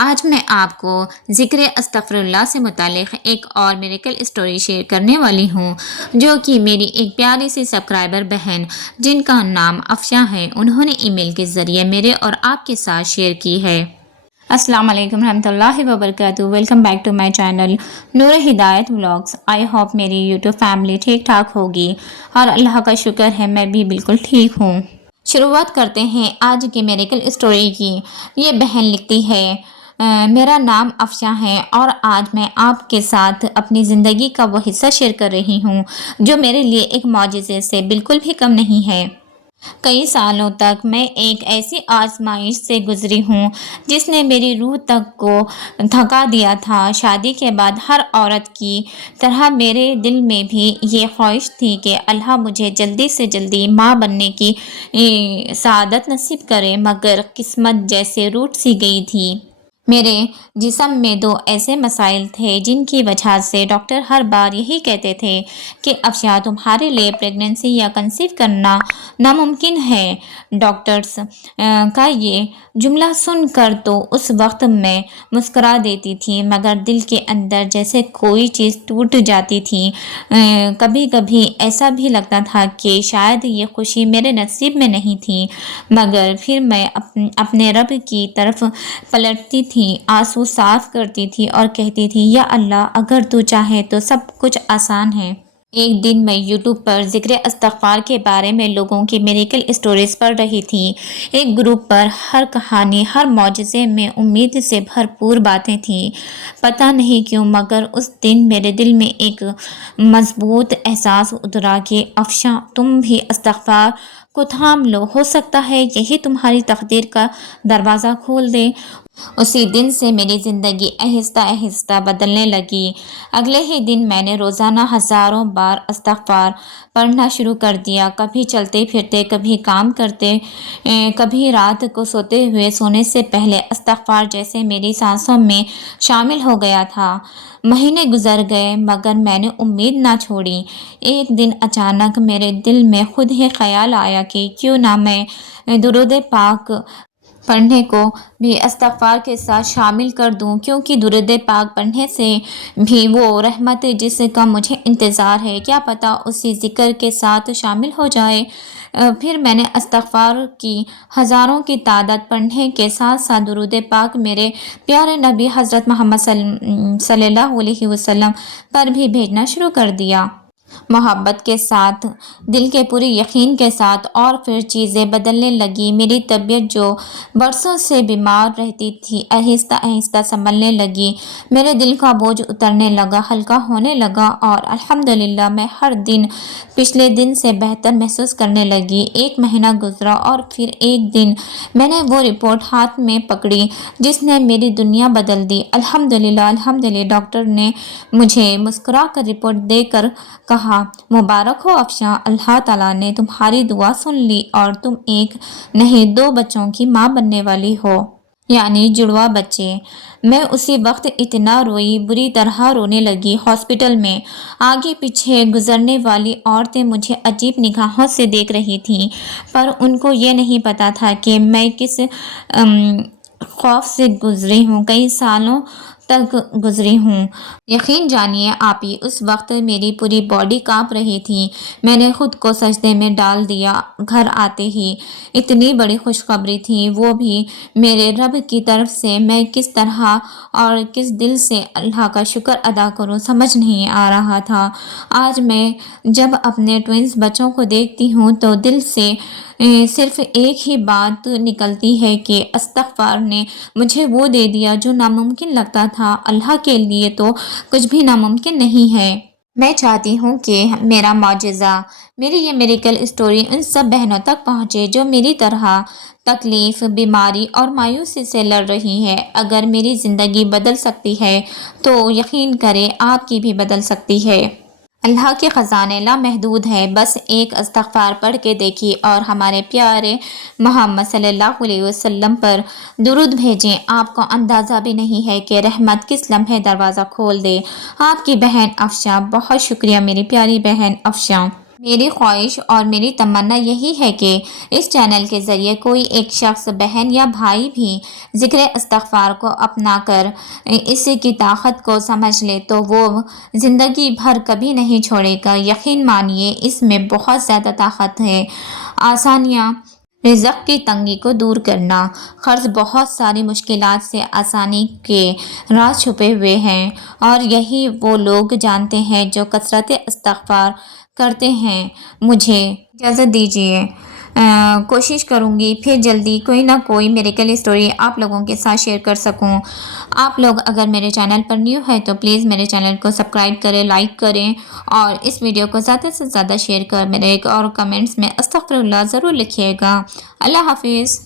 آج میں آپ کو ذکر استغفر اللہ سے متعلق ایک اور میریکل اسٹوری شیئر کرنے والی ہوں، جو کہ میری ایک پیاری سی سبسکرائبر بہن جن کا نام افشاں ہے، انہوں نے ای میل کے ذریعے میرے اور آپ کے ساتھ شیئر کی ہے۔ السلام علیکم رحمۃ اللہ وبرکاتہ۔ Welcome back to my channel Noor Hidayat vlogs. I hope میری یوٹیوب فیملی ٹھیک ٹھاک ہوگی اور اللہ کا شکر ہے میں بھی بالکل ٹھیک ہوں۔ شروعات کرتے ہیں آج کی میریکل اسٹوری کی۔ یہ بہن لکھتی ہے، میرا نام افشاں ہے اور آج میں آپ کے ساتھ اپنی زندگی کا وہ حصہ شیئر کر رہی ہوں جو میرے لیے ایک معجزے سے بالکل بھی کم نہیں ہے۔ کئی سالوں تک میں ایک ایسی آزمائش سے گزری ہوں جس نے میری روح تک کو تھکا دیا تھا۔ شادی کے بعد ہر عورت کی طرح میرے دل میں بھی یہ خواہش تھی کہ اللہ مجھے جلدی سے جلدی ماں بننے کی سعادت نصیب کرے، مگر قسمت جیسے روٹ سی گئی تھی۔ میرے جسم میں دو ایسے مسائل تھے جن کی وجہ سے ڈاکٹر ہر بار یہی کہتے تھے کہ افشاں تمہارے لیے پریگننسی یا کنسیو کرنا ناممکن ہے۔ ڈاکٹرز کا یہ جملہ سن کر تو اس وقت میں مسکرا دیتی تھی، مگر دل کے اندر جیسے کوئی چیز ٹوٹ جاتی تھی۔ کبھی کبھی ایسا بھی لگتا تھا کہ شاید یہ خوشی میرے نصیب میں نہیں تھی، مگر پھر میں اپنے رب کی طرف پلٹتی تھی، آنسو صاف کرتی تھی اور کہتی تھی، یا اللہ اگر تو چاہے تو سب کچھ آسان ہے۔ ایک دن میں یوٹیوب پر ذکر استغفار کے بارے میں لوگوں کی میریکل اسٹوریز پڑھ رہی تھی۔ ایک گروپ پر ہر کہانی، ہر معجزے میں امید سے بھرپور باتیں تھیں۔ پتہ نہیں کیوں مگر اس دن میرے دل میں ایک مضبوط احساس اترا کہ افشاں تم بھی استغفار کو تھام لو، ہو سکتا ہے یہی تمہاری تقدیر کا دروازہ کھول دے۔ اسی دن سے میری زندگی آہستہ آہستہ بدلنے لگی۔ اگلے ہی دن میں نے روزانہ ہزاروں بار استغفار پڑھنا شروع کر دیا، کبھی چلتے پھرتے، کبھی کام کرتے، کبھی رات کو سونے سے پہلے۔ استغفار جیسے میری سانسوں میں شامل ہو گیا تھا۔ مہینے گزر گئے مگر میں نے امید نہ چھوڑی۔ ایک دن اچانک میرے دل میں خود ہی خیال آیا کہ کیوں نہ میں درود پاک پڑھنے کو بھی استغفار کے ساتھ شامل کر دوں، کیونکہ درود پاک پڑھنے سے بھی وہ رحمت جس کا مجھے انتظار ہے کیا پتہ اسی ذکر کے ساتھ شامل ہو جائے۔ پھر میں نے استغفار کی ہزاروں کی تعداد پڑھنے کے ساتھ ساتھ درود پاک میرے پیارے نبی حضرت محمد صلی اللہ علیہ وسلم پر بھی بھیجنا شروع کر دیا۔ محبت کے ساتھ، دل کے پورے یقین کے ساتھ، اور پھر چیزیں بدلنے لگی۔ میری طبیعت جو برسوں سے بیمار رہتی تھی آہستہ آہستہ سنبھلنے لگی۔ میرے دل کا بوجھ اترنے لگا، ہلکا ہونے لگا اور الحمدللہ میں ہر دن پچھلے دن سے بہتر محسوس کرنے لگی۔ ایک مہینہ گزرا اور پھر ایک دن میں نے وہ رپورٹ ہاتھ میں پکڑی جس نے میری دنیا بدل دی۔ الحمدللہ الحمدللہ، ڈاکٹر نے مجھے مسکرا کر رپورٹ دے کر کہا، مبارک ہو افشاں، اللہ تعالیٰ نے تمہاری دعا سن لی اور تم ایک نہیں 2 بچوں کی ماں بننے والی ہو، یعنی جڑواں بچے۔ میں اسی وقت اتنا روئی، بری طرح رونے لگی۔ ہاسپٹل میں آگے پیچھے گزرنے والی عورتیں مجھے عجیب نگاہوں سے دیکھ رہی تھیں، پر ان کو یہ نہیں پتا تھا کہ میں کس خوف سے گزری ہوں، کئی سالوں تک گزری ہوں۔ یقین جانیے آپ ہی، اس وقت میری پوری باڈی کانپ رہی تھی۔ میں نے خود کو سجدے میں ڈال دیا۔ گھر آتے ہی اتنی بڑی خوشخبری تھی، وہ بھی میرے رب کی طرف سے۔ میں کس طرح اور کس دل سے اللہ کا شکر ادا کروں سمجھ نہیں آ رہا تھا۔ آج میں جب اپنے ٹوئنز بچوں کو دیکھتی ہوں تو دل سے صرف ایک ہی بات نکلتی ہے کہ استغفار نے مجھے وہ دے دیا جو ناممکن لگتا تھا۔ اللہ کے لیے تو کچھ بھی ناممکن نہیں ہے۔ میں چاہتی ہوں کہ میرا معجزہ، میری یہ میریکل اسٹوری ان سب بہنوں تک پہنچے جو میری طرح تکلیف، بیماری اور مایوسی سے لڑ رہی ہیں۔ اگر میری زندگی بدل سکتی ہے تو یقین کریں آپ کی بھی بدل سکتی ہے۔ اللہ کے خزانے لامحدود ہیں، بس ایک استغفار پڑھ کے دیکھیے اور ہمارے پیارے محمد صلی اللہ علیہ وسلم پر درود بھیجیں۔ آپ کو اندازہ بھی نہیں ہے کہ رحمت کس لمحے دروازہ کھول دے۔ آپ کی بہن افشاں۔ بہت شکریہ میری پیاری بہن افشاں۔ میری خواہش اور میری تمنا یہی ہے کہ اس چینل کے ذریعے کوئی ایک شخص، بہن یا بھائی بھی ذکر استغفار کو اپنا کر اس کی طاقت کو سمجھ لے تو وہ زندگی بھر کبھی نہیں چھوڑے گا۔ یقین مانیے اس میں بہت زیادہ طاقت ہے۔ آسانیاں، رزق کی تنگی کو دور کرنا۔ قرض بہت ساری مشکلات سے آسانی کے راز چھپے ہوئے ہیں، اور یہی وہ لوگ جانتے ہیں جو کثرت استغفار کرتے ہیں۔ مجھے اجازت دیجیے، کوشش کروں گی پھر جلدی کوئی نہ کوئی میریکل اسٹوری آپ لوگوں کے ساتھ شیئر کر سکوں۔ آپ لوگ اگر میرے چینل پر نیو ہے تو پلیز میرے چینل کو سبسکرائب کریں، لائک کریں، اور اس ویڈیو کو زیادہ سے زیادہ شیئر کر میرے ایک اور کمنٹس میں استغفر اللہ ضرور لکھیے گا۔ اللہ حافظ۔